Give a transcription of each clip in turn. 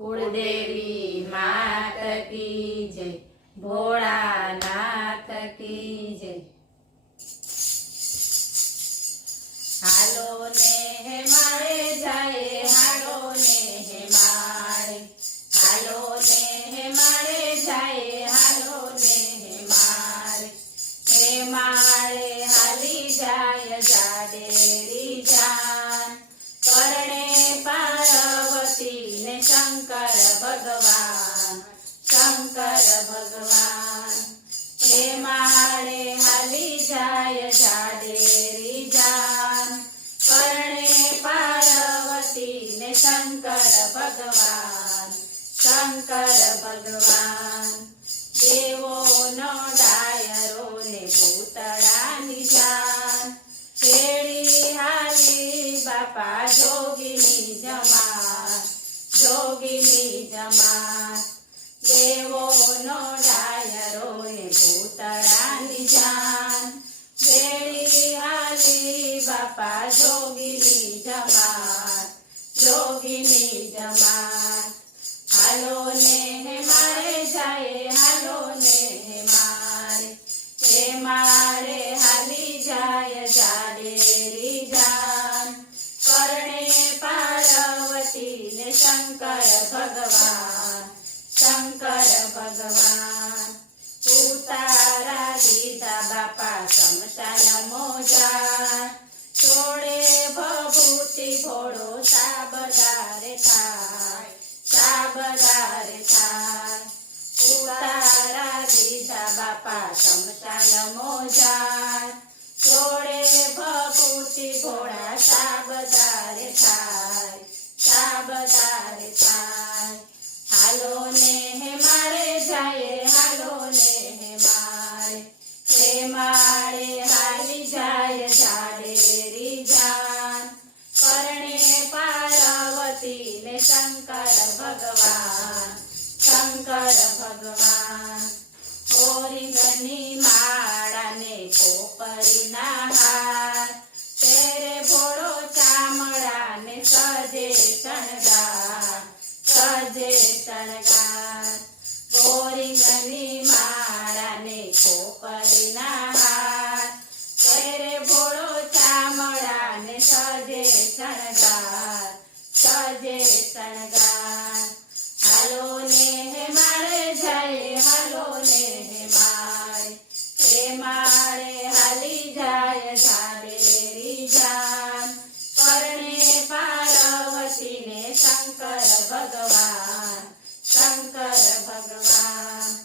कुलदेवी मात की जय, भोळानाथ की जय। हालो ने माळे जाए, हालो ने माळे, हालो ने माळे जाए, हालो ने माळे। हे माळे हाली जाय जाडेरी जान, करणे पार्वती ने शंकर भगवान, शंकर भगवान। हे माळे हाली जाय जाडेरी जान, करणे पार्वती ने शंकर भगवान, शंकर भगवान। देवो नो डायरो ने भूतळानी जान, खेडी हाली बापा जोगीनी जमात, जोगीनी जमात। देवो नो डायरो ने भूतळानी जान, खेडी हाली बापा जोगीनी जमात, जोगीनी जमात। हालो ने माळे जाए, हालो ने माळे, हे माळे हाली जाय जाडेरी जान, करणे पार्वती ने शंकर भगवान, शंकर भगवान। उतारा दीधा बापा शमशान मोजान, छोड़े भभूति घोड़ो साबदारे थाय, साबदारे थाय। उतारा दीधा बापा शमशान मोजान, छोड़े भभूति घोड़ा साबदारे थाय, साबदारे थाय। हालो ने माळे जाए, हालो ने माळे, हे माळे हाली जाय जाडेरी जान, करणे पार्वती ने शंकर भगवान, शंकर भगवान। ओरिंगनी माळा ने कोपरी ना हार, तेरे भोळो चामड़ा ने सजे शणगार, सजे शणगार। ओरिंगनी माळा ने कोपरी ना हार, तेरे भोळो चामड़ा ने सजे शणगार, सजे शणगार। हालो ने माळे जाए, हालो ने माळे, हे माळे हाली जाय जाडेरी जान, करणे पार्वती ने शंकर भगवान, शंकर भगवान।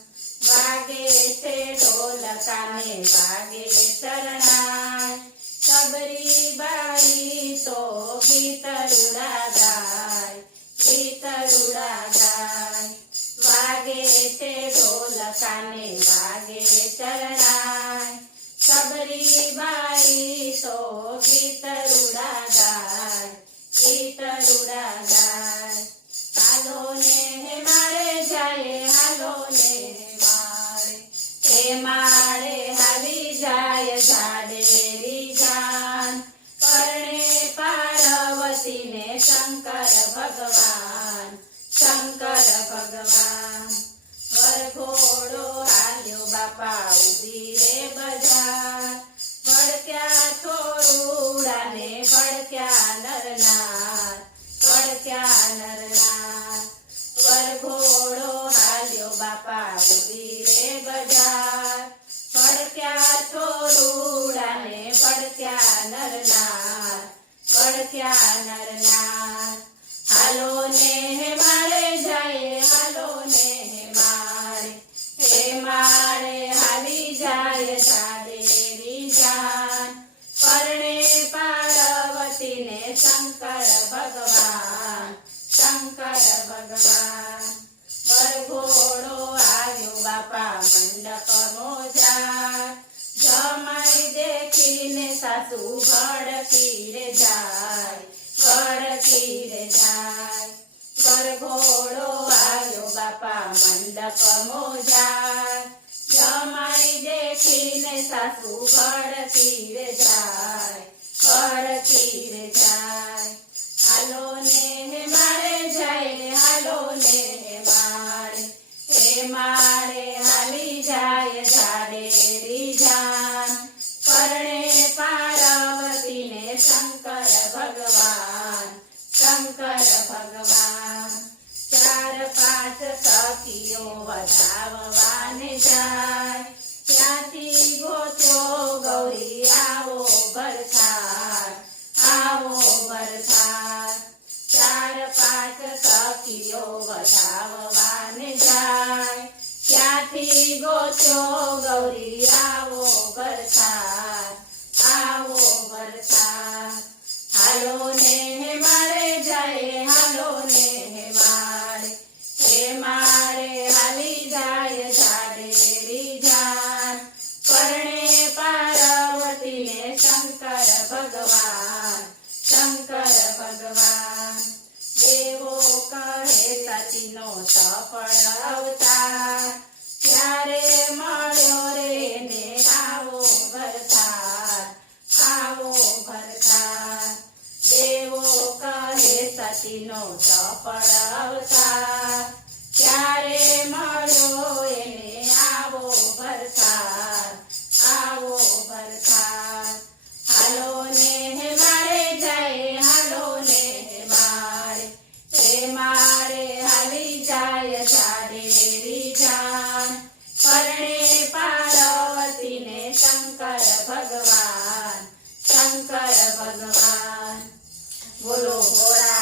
वागे से ढोलकाने वागे शरणाय, सबरी बाई तो गीतरुड़ा गाय, गीतरुड़ा गाय। वागे से ढोलकाने वागे शरणाय, सबरी बाई तो गीतरुड़ा गाय, गीतरुड़ा गाय। हालो ने माळे जाए, हालो ने माळे, हे माळे हाली जाय जाडेरी जान, करणे पार्वती ने शंकर भगवान, शंकर भगवान। वरघोड़ो हाल्यो बापा उभी रे बजार, भड़क्या छोरूड़ा ने भड़क्या नरनार, भड़क्या नरनार। वरघोड़ो हाल्यो बापा उभी रे बजार, भड़क्या छोरूड़ा ने भड़क्या नरनार, भड़क्या नरनार। हालो ने माळे जाए, हालो ने माळे, हे माळे हाली जाय जाडेरी जान, करणे पार्वती ने शंकर भगवान, शंकर भगवान। वरघोड़ो आव्यो बापा मंडप मोजार, जमाई देखीने सासू भड़की रे जाय, भड़की रे जाय। वरघोड़ो आव्यो बापा मंडप मोजार, जमाई देखीने सासू भड़की रे जाय, भड़की रे जाय। हालो ने माळे जाय, हालो ने શંકર ભગવાન. 4-5 સખીઓ વધાવવાને જાય, ત્યાંથી ગોત્યો ગૌરી આવો ભરથાર, આવો ભરથાર. 4-5 સખીઓ વધાવવાને જાય, ત્યાંથી ગોત્યો ગૌરી આવો ભરથાર, આવો ભરથાર. હાલો ને મારે જાય, હાલો ને મારે, હે મારે હાલી જાય જાડેરી જાન. પરણે પાર્વતીને શંકર ભગવાન, શંકર ભગવાન. દેવો કહે સતીનો સફળ અવતાર, ત્યારે મળ્યો રે ને આવો ભરથાર, આવો ભરથાર. દેવો કહે સતીનો સફળ અવતાર, ત્યારે મળ્યો એને આવો ભરથાર, આવો ભરથાર. હાલો ને મારે જાય, હાલો ને મારે, હે મારે હાલી જાય જાડેરી જાન. પરણે પાર્વતીને શંકર ભગવાન, શંકર ભગવાન. બોલો ભોળા